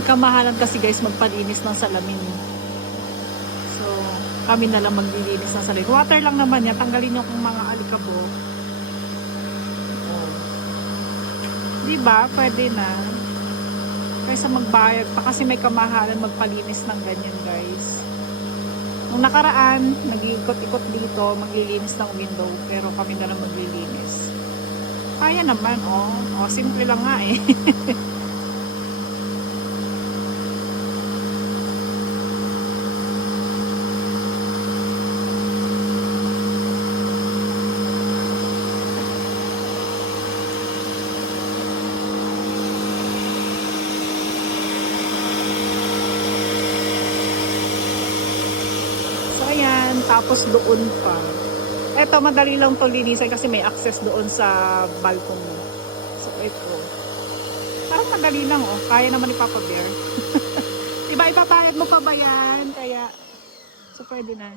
Kamahalan kasi guys magpalinis ng salamin. So, kami na lang maglilinis ng salamin. Water lang naman yan. Tanggalin nyo kung mga alikabok. Oh. Diba? Pwede na. Kaysa magbayad pa kasi may kamahalan magpalinis ng ganyan guys. Nung nakaraan, nag-iikot-ikot dito, maglilinis ng window. Pero kami na lang maglilinis. Kaya naman, oh. Oh, simple lang nga eh. Ayan, tapos doon pa. Eto, madali lang to linisan kasi may access doon sa balcony. So, ito. Parang madali lang, oh. Kaya naman ni Papa Bear. Diba, ipabayad mo pa ba yan? Kaya, so pwede na.